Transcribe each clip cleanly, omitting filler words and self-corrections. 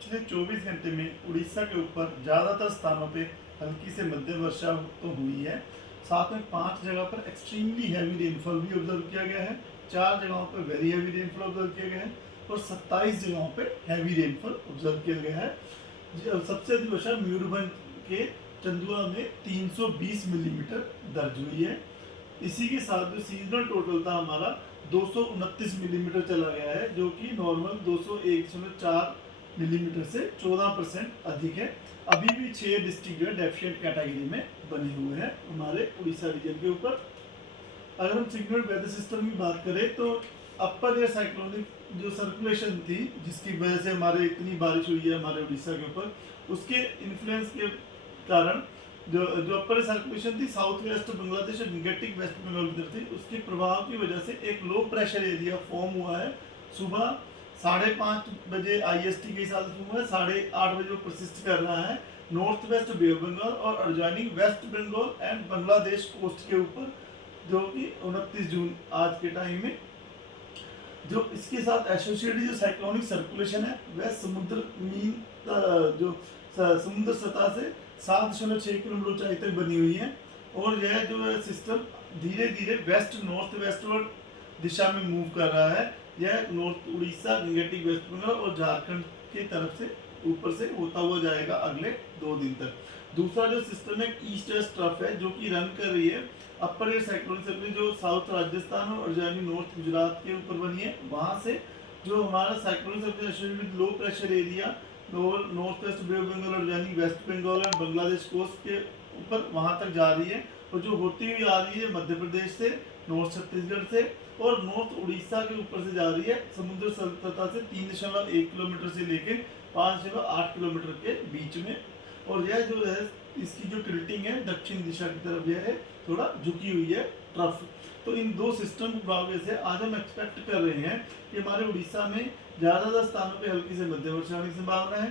पिछले 24 घंटे में उड़ीसा के ऊपर ज़्यादातर स्थानों पे हल्की से मध्यम वर्षा तो हुई है। साथ में 5 जगह पर एक्सट्रीमली हैवी रेनफॉल भी ऑब्जर्व किया गया है, 4 जगहों पर वेरी हैवी रेनफॉल ऑब्जर्व किया गया है और 27 जगहों पे हैवी रेनफॉल ऑब्जर्व किया गया है। सबसे अधिक वर्षा मयूरभंज के चंदुआ में 320 मिलीमीटर दर्ज हुई है। इसी के साथ जो सीजनल टोटल था हमारा 229 मिलीमीटर चला गया है, जो कि नॉर्मल 201.4 मिलीमीटर से 14% अधिक है। अभी भी 6 डिस्ट्रिक्ट जो है डेफिशिएंट कैटेगरी में बने हुए हैं हमारे उड़ीसा रीजन के ऊपर। अगर हम सिग्नल वेदर सिस्टम की बात करें तो अपर एयर साइक्लोनिक जो सर्कुलेशन थी, जिसकी वजह से हमारे इतनी बारिश हुई है हमारे उड़ीसा के ऊपर, उसके इन्फ्लुएंस के कारण जो अपर सर्कुलेशन थी साउथ वेस्ट बांग्लादेश और निगेटिव वेस्ट बंगाल की तरफ थी, उसके प्रभाव की वजह से एक लो प्रेशर एरिया फॉर्म हुआ है। सुबह 5:30 बजे IST के हिसाब से हुआ है, 8:30 बजे वो परसिस्ट कर रहा है north west bay of Bengal और adjoining West Bengal and Bangladesh coast के ऊपर, जो कि 29 जून आज के टाइम में। जो इसके साथ एसोसिएटेड जो साइक्लोनिक सर्कुलेशन है वह समुद्र मीन जो समुद्र सतह से 7.6 किलोमीटर ऊंचाई तक बनी हुई है और यह जो सिस्टम धीरे धीरे वेस्ट नॉर्थ वेस्टवर्ड दिशा में मूव कर रहा है। यह north Orissa, Gangetic west Bengal और झारखंड की तरफ से ऊपर से होता हुआ जाएगा अगले 2 दिन तक। दूसरा जो सिस्टम है ईस्ट वेस्ट ट्रफ है, जो कि रन कर रही है अपर एयर साइक्लोनिक सर्कुलेशन जो साउथ राजस्थान और अर्जानी नॉर्थ गुजरात के ऊपर बनी है। वहां से जो हमारा cyclonic circulation low pressure area north west bay of Bengal और अर्जानी वेस्ट बंगाल और बांग्लादेश कोस्ट के ऊपर वहां तक जा रही है और जो होती हुई आ रही है मध्य प्रदेश से, नॉर्थ छत्तीसगढ़ से और नॉर्थ उड़ीसा के ऊपर से जा रही है समुद्र सतह से 3.1 किलोमीटर से लेकर 5.8 किलोमीटर के बीच में। और यह जो है इसकी जो टिल्टिंग है दक्षिण दिशा की तरफ यह है थोड़ा झुकी हुई है ट्रफ। तो इन 2 सिस्टम की वजह से आज हम एक्सपेक्ट कर रहे हैं कि हमारे उड़ीसा में ज़्यादातर स्थानों पे हल्की से मध्यम वर्षा होने की संभावना है।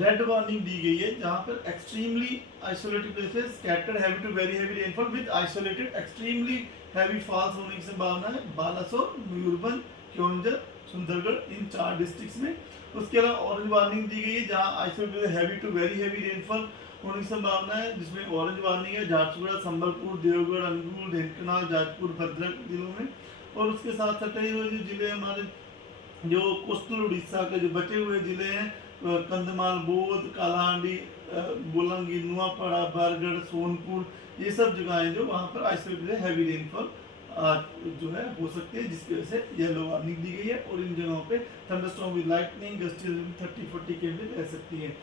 रेड वार्निंग दी गई है जहां पर extremely isolated places scattered heavy to very heavy rainfall with isolated extremely heavy falls होने की संभावना है बालासोर, मयूरभंज, क्योंझर, सुंदरगढ़ इन 4 डिस्ट्रिक्ट्स में। उसके अलावा ऑरेंज वार्निंग दी गई है जहां isolated heavy to very heavy rainfall होने की संभावना है, जिसमें ऑरेंज वार्निंग है झारसुगुड़ा, संबलपुर, देवगढ़, अनुगुल, ढेंकनाल, जाजपुर, भद्रक जिलों में। और उसके साथ सटे हुए जो जिले हमारे जो कोस्टल उड़ीसा के जो बचे हुए जिले हैं कंधमाल, बोध, कालाहांडी, बोलांगीर, नुआपड़ा, बरगढ़, सोनपुर, ये सब जगहें जो वहाँ पर आइसोलेटेड हैवी रेनफॉल जो है हो सकती है, जिसकी वजह से येलो वार्निंग दी गई है और इन जगहों पे थंडरस्टॉर्म विद लाइटनिंग गस्टी 30-40 के भी रह सकती है।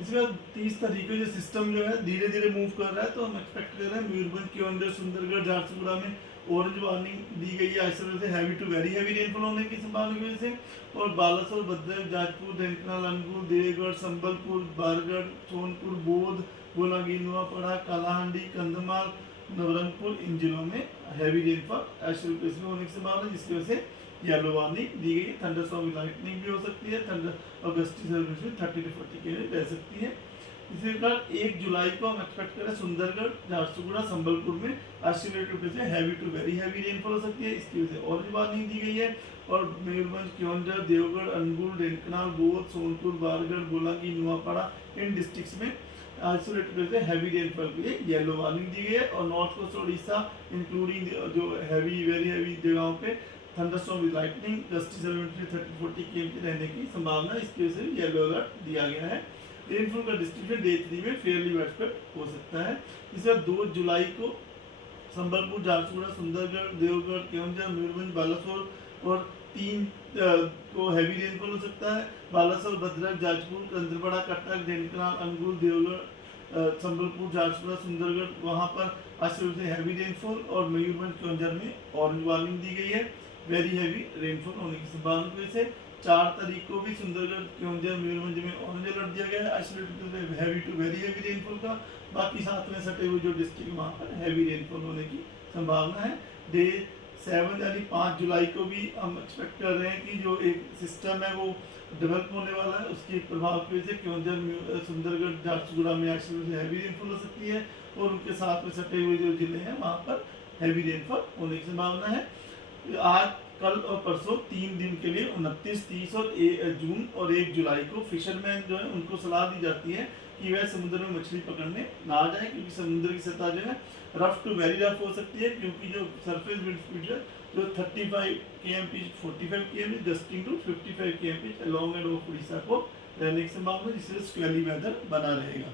इसके बाद 30 तारीख को जो सिस्टम जो है धीरे धीरे मूव कर रहा है, तो हम एक्सपेक्ट कर रहे हैं मयूरभंज, क्योंझर, सुंदरगढ़, झारसुगुड़ा में ऑरेंज वार्निंग दी गई है आइसोलेटेड से heavy to very heavy rainfall होने की संभावना की वजह से। और बालासोर, भद्रक, जाजपुर, ढेंकनाल, अनुगुल, देवगढ़, संबलपुर, बरगढ़, सोनपुर, बोध, बोलांगीर, नुआपड़ा, कालाहांडी, कंधमाल, नवरंगपुर इन जिलों में हैवी रेनफॉल आइसोलेटेड में होने की संभावना है, जिसकी वजह से येलो वार्निंग दी गई है। थंडरस्टॉर्म विद लाइटनिंग भी हो सकती है, थंडर और गस्टी सर्विस में 30-40 के रह सकती है। इसी प्रकार 1 जुलाई को हम एक्सपेक्ट करें सुंदरगढ़, झारसुगुड़ा, संबलपुर में आइसोलेटेड से heavy to very heavy rainfall हो सकती है, इसकी वजह से ऑरेंज वार्निंग दी गई है। और मयूरभंज, क्योंझर, देवगढ़, अनुगुल, ढेंकनाल, बोध, सोनपुर, बारगढ़, बोलांगीर, नुआपड़ा इन डिस्ट्रिक्ट्स में आइसोलेटेड से हैवी रेनफॉल के लिए येलो वार्निंग दी गई है। और नॉर्थ कोस्ट उड़ीसा इंक्लूडिंग जो हैवी वेरी हैवी जगहों पे thunderstorm with lightning gusty 30-40 km रहने की संभावना, इसकी वजह से येलो अलर्ट दिया गया है। रेनफॉल का डिस्ट्रीब्यूशन डे 3 में फेयरली वाइडस्प्रेड हो सकता है। इसके बाद 2 जुलाई को संबलपुर, झारसुगुड़ा, सुंदरगढ़, देवगढ़, क्योंझर, मयूरभंज, बालासोर और 3 को हैवी रेनफॉल हो सकता है। बालासोर, भद्रक, जाजपुर, केंद्रपड़ा, कटक, ढेंकनाल, अनुगुल, देवगढ़, संबलपुर, झारसुगुड़ा, सुंदरगढ़ वहाँ पर आइसोलेटेड से हैवी रेनफॉल और मयूरभंज, क्योंझर में ऑरेंज वार्निंग दी गई है वेरी हैवी रेनफॉल होने की संभावना की वजह से। 4 तारीख को भी सुंदरगढ़, क्योंझर, मयूरभंज में ऑरेंज अलर्ट दिया गया है isolated heavy to very heavy rainfall का। बाकी साथ में सटे हुए जो डिस्ट्रिक्ट वहाँ पर हैवी रेनफॉल होने की संभावना है। डे 7 यानी 5 जुलाई को भी हम एक्सपेक्ट कर रहे हैं कि जो एक सिस्टम है वो डेवलप होने वाला है, उसके प्रभाव की वजह से क्योंझर, सुंदरगढ़, झारसुगुड़ा में आइसोलेटेड हैवी रेनफॉल हो सकती है और उनके साथ में सटे हुए जो जिले हैं वहाँ पर हैवी रेनफॉल होने की संभावना है। आज कल और परसों 3 दिन के लिए 29, 30 और जून और 1 जुलाई को फिशरमैन जो है उनको सलाह दी जाती है कि वह समुद्र में मछली पकड़ने ना जाए, क्योंकि समुद्र की सतह जो है रफ टू वेरी रफ हो सकती है, क्योंकि जो सरफेस विंड स्पीड है जो 35 kmph 45 kmph gusting to 55 kmph along and off Orissa को रहने की संभावना, जिससे स्क्वेली वेदर बना रहेगा।